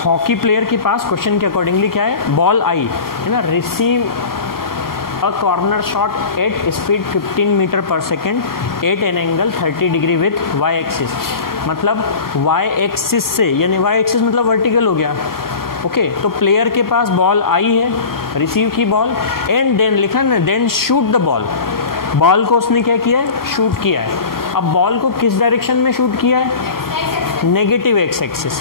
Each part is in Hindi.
हॉकी प्लेयर के पास क्वेश्चन के अकॉर्डिंगली क्या है, बॉल आई है ना, receive a corner shot at speed 15 meter per second at an angle 30 degree with Y axis, मतलब वाई एक्सिस से, यानी वाई एक्सिस मतलब वर्टिकल हो गया। ओके, तो प्लेयर के पास बॉल आई है, रिसीव की बॉल, एंड देन लिखा ना, then shoot the ball, ball को उसने क्या किया है, शूट किया है। अब बॉल को किस डायरेक्शन में शूट किया है, नेगेटिव एक्स एक्सिस।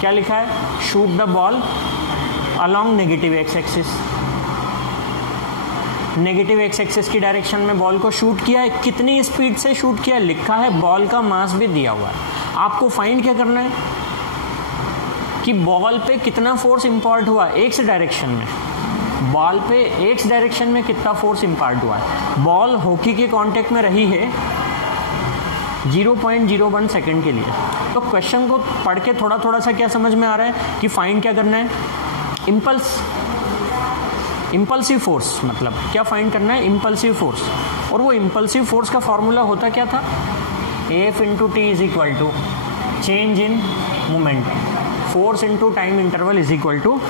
क्या लिखा है, shoot the ball along negative x axis. Negative x axis की डायरेक्शन में बॉल को शूट किया है, कितनी स्पीड से शूट किया है लिखा है, बॉल का मास भी दिया हुआ है। आपको फाइंड क्या करना है कि बॉल पे कितना फोर्स इंपार्ट हुआ एक्स डायरेक्शन में, बॉल पे एक्स डायरेक्शन में कितना फोर्स इंपार्ट हुआ है। बॉल हॉकी के कांटेक्ट में रही है 0.01 सेकंड के लिए। तो क्वेश्चन को पढ़ के थोड़ा थोड़ा सा क्या समझ में आ रहा है कि फाइंड क्या करना है, इम्पल्सिव फोर्स, मतलब क्या फाइंड करना है, इम्पल्सिव फोर्स। और वो इम्पल्सिव फोर्स का फॉर्मूला होता क्या था, F into t is equal to change in momentum, force into time interval is equal to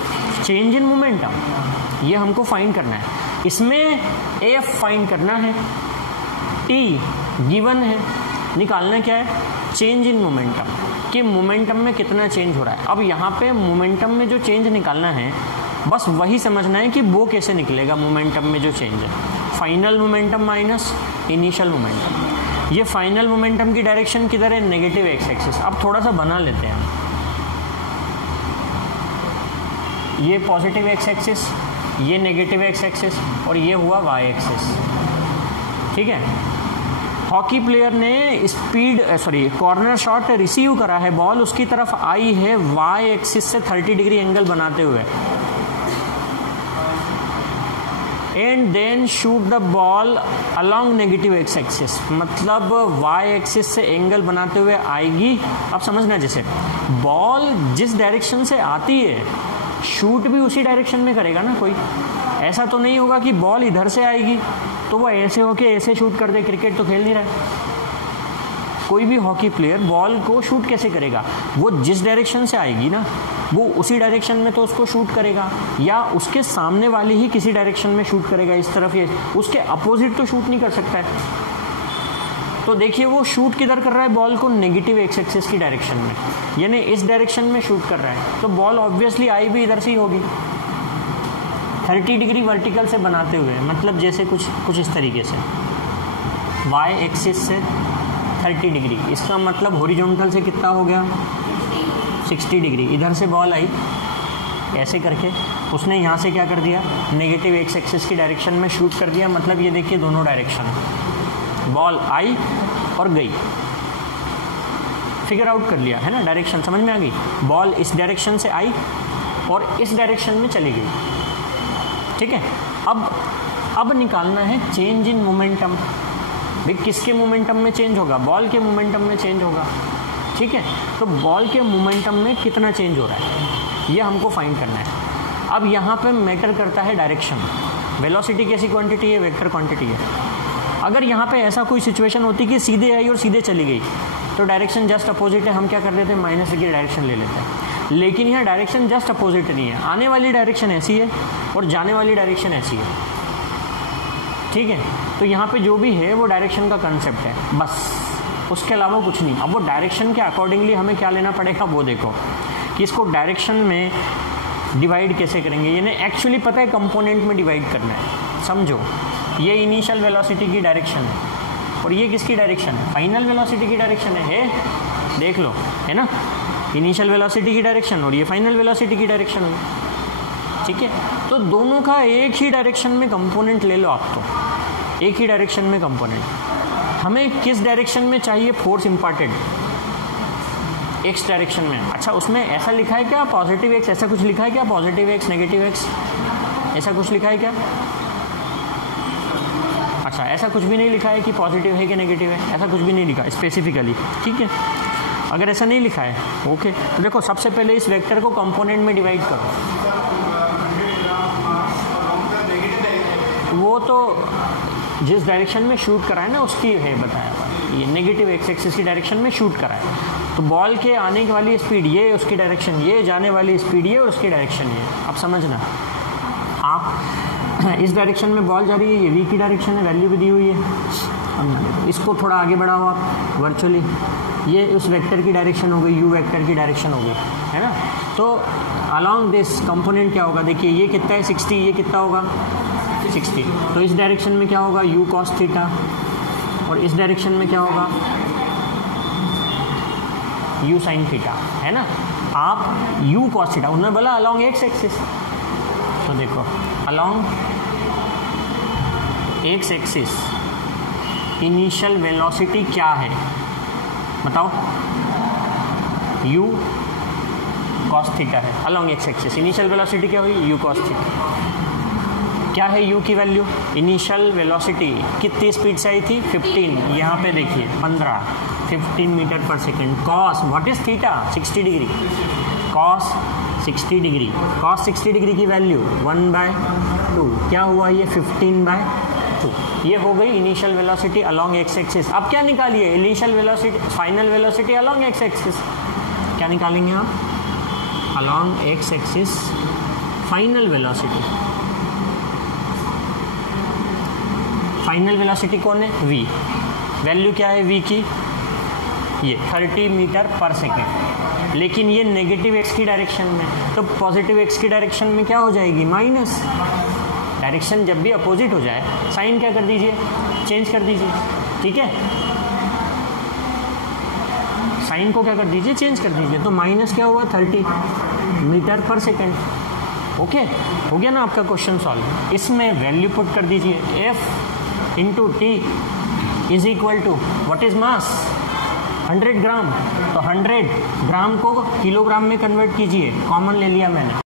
change in momentum. ये हमको फाइंड करना है। इसमें F फाइंड करना है, T गिवन है, निकालना क्या है, चेंज इन मोमेंटम, कि मोमेंटम में कितना चेंज हो रहा है। अब यहाँ पे मोमेंटम में जो चेंज निकालना है, बस वही समझना है कि वो कैसे निकलेगा मोमेंटम में जो चेंज है, final momentum minus initial momentum. ये फाइनल मोमेंटम की डायरेक्शन किधर है, नेगेटिव एक्स एक्सिस। अब थोड़ा सा बना लेते हैं, ये पॉजिटिव एक्स एक्सिस, ये नेगेटिव एक्स एक्सिस, और ये हुआ वाई एक्सिस। ठीक है, हॉकी प्लेयर ने कॉर्नर शॉट रिसीव करा है, बॉल उसकी तरफ आई है वाई एक्सिस से 30 डिग्री एंगल बनाते हुए, and then shoot the ball along negative x axis, मतलब वाई एक्सिस से एंगल बनाते हुए आएगी। अब समझना, जैसे बॉल जिस डायरेक्शन से आती है शूट भी उसी डायरेक्शन में करेगा ना। कोई ऐसा तो नहीं होगा कि बॉल इधर से आएगी तो वो ऐसे होके ऐसे शूट कर दे, क्रिकेट तो खेल नहीं रहा है। कोई भी हॉकी प्लेयर बॉल को शूट कैसे करेगा, वो जिस डायरेक्शन से आएगी ना वो उसी डायरेक्शन में तो उसको शूट करेगा, या उसके सामने वाली ही किसी डायरेक्शन में शूट करेगा, इस तरफ या उसके अपोजिट तो शूट नहीं कर सकता है। तो देखिए वो शूट किधर कर रहा है बॉल को, नेगेटिव एक्स एक्सिस की डायरेक्शन में, यानी इस डायरेक्शन में शूट कर रहा है। तो बॉल ऑब्वियसली आई भी इधर से ही होगी, 30 डिग्री वर्टिकल से बनाते हुए, मतलब जैसे कुछ इस तरीके से, वाई एक्सिस से 30 डिग्री, इसका मतलब हॉरिजॉन्टल से कितना हो गया, 60 डिग्री। इधर से बॉल आई ऐसे करके, उसने यहाँ से क्या कर दिया, नेगेटिव एक्स एक्सिस की डायरेक्शन में शूट कर दिया। मतलब ये देखिए दोनों डायरेक्शन, बॉल आई और गई, फिगर आउट कर लिया है ना, डायरेक्शन समझ में आ गई। बॉल इस डायरेक्शन से आई और इस डायरेक्शन में चली गई। ठीक है, अब निकालना है चेंज इन मोमेंटम। भाई किसके मोमेंटम में चेंज होगा, बॉल के मोमेंटम में चेंज होगा। ठीक है, तो बॉल के मोमेंटम में कितना चेंज हो रहा है ये हमको फाइंड करना है। अब यहाँ पे मैटर करता है डायरेक्शन। वेलोसिटी कैसी क्वांटिटी है, वेक्टर क्वांटिटी है। अगर यहाँ पे ऐसा कोई सिचुएशन होती कि सीधे आई और सीधे चली गई तो डायरेक्शन जस्ट अपोजिट है, हम क्या कर लेते हैं, माइनस की डायरेक्शन ले लेते हैं। लेकिन यहाँ डायरेक्शन जस्ट अपोजिट नहीं है, आने वाली डायरेक्शन ऐसी है और जाने वाली डायरेक्शन ऐसी है। ठीक है, तो यहाँ पे जो भी है वो डायरेक्शन का कंसेप्ट है, बस उसके अलावा कुछ नहीं। अब वो डायरेक्शन के अकॉर्डिंगली हमें क्या लेना पड़ेगा वो देखो, कि इसको डायरेक्शन में डिवाइड कैसे करेंगे, यानी एक्चुअली पता है कंपोनेंट में डिवाइड करना है। समझो, ये इनिशियल वेलोसिटी की डायरेक्शन है और ये किसकी डायरेक्शन है, फाइनल वेलोसिटी की डायरेक्शन है, देख लो, है ना, इनिशियल वेलोसिटी की डायरेक्शन और ये फाइनल वेलोसिटी की डायरेक्शन है। ठीक है, तो दोनों का एक ही डायरेक्शन में कंपोनेंट ले लो आप, तो एक ही डायरेक्शन में कंपोनेंट। हमें किस डायरेक्शन में चाहिए फोर्स इम्पार्टेड, एक्स डायरेक्शन में। अच्छा, उसमें ऐसा लिखा है क्या पॉजिटिव एक्स, ऐसा कुछ लिखा है क्या, पॉजिटिव एक्स नेगेटिव एक्स, ऐसा कुछ लिखा है क्या? अच्छा, ऐसा कुछ भी नहीं लिखा है कि पॉजिटिव है कि नेगेटिव है, ऐसा कुछ भी नहीं लिखा स्पेसिफिकली। ठीक है, अगर ऐसा नहीं लिखा है ओके, तो देखो सबसे पहले इस वेक्टर को कंपोनेंट में डिवाइड करो। वो तो जिस डायरेक्शन में शूट करा है ना उसकी है बताया हुआ, ये नेगेटिव एक्स एक्सिस की डायरेक्शन में शूट करा है। तो बॉल के आने की वाली स्पीड ये, उसकी डायरेक्शन ये, जाने वाली स्पीड ये और उसकी डायरेक्शन ये। अब समझना, आप इस डायरेक्शन में बॉल जा रही है, ये v की डायरेक्शन है, वैल्यू भी दी हुई है। इसको थोड़ा आगे बढ़ाओ आप वर्चुअली, ये उस वेक्टर की डायरेक्शन हो गई, u वेक्टर की डायरेक्शन हो गई, है ना। तो अलॉन्ग दिस कंपोनेंट क्या होगा, देखिए ये कितना है 60, ये कितना होगा 60। तो इस डायरेक्शन में क्या होगा u cos थीटा, और इस डायरेक्शन में क्या होगा u sin थीटा, है ना। आप u cos थीटा, उन्होंने बोला अलॉन्ग एक्स एक्सिस, तो देखो along x axis initial velocity क्या है बताओ, u cos थीटा है along x axis. Initial velocity क्या हुई, u cos थीटा। क्या है u की वैल्यू, इनिशियल वेलोसिटी कितनी स्पीड से आई थी 15, यहाँ पे देखिए 15 meter per second. cos what is theta 60 degree, cos 60 degree, cos 60 degree की वैल्यू 1/2, क्या हुआ ये 15/2। ये हो गई initial velocity along x axis. अब क्या निकालिए, initial velocity, final velocity along x axis. क्या निकालेंगे आप, along x axis final velocity. Final velocity कौन है, v। वैल्यू क्या है v की, ये 30 मीटर पर सेकेंड। लेकिन ये नेगेटिव x की डायरेक्शन में, तो पॉजिटिव x की डायरेक्शन में क्या हो जाएगी माइनस। डायरेक्शन जब भी अपोजिट हो जाए साइन क्या कर दीजिए, चेंज कर दीजिए, ठीक है। साइन को क्या कर दीजिए, चेंज कर दीजिए। तो माइनस क्या हुआ 30 मीटर पर सेकेंड। ओके, हो गया ना आपका क्वेश्चन सॉल्व। इसमें वैल्यू पुट कर दीजिए, F into t is equal to what is mass 100 gram. तो 100 ग्राम को किलोग्राम में कन्वर्ट कीजिए, कॉमन ले लिया मैंने।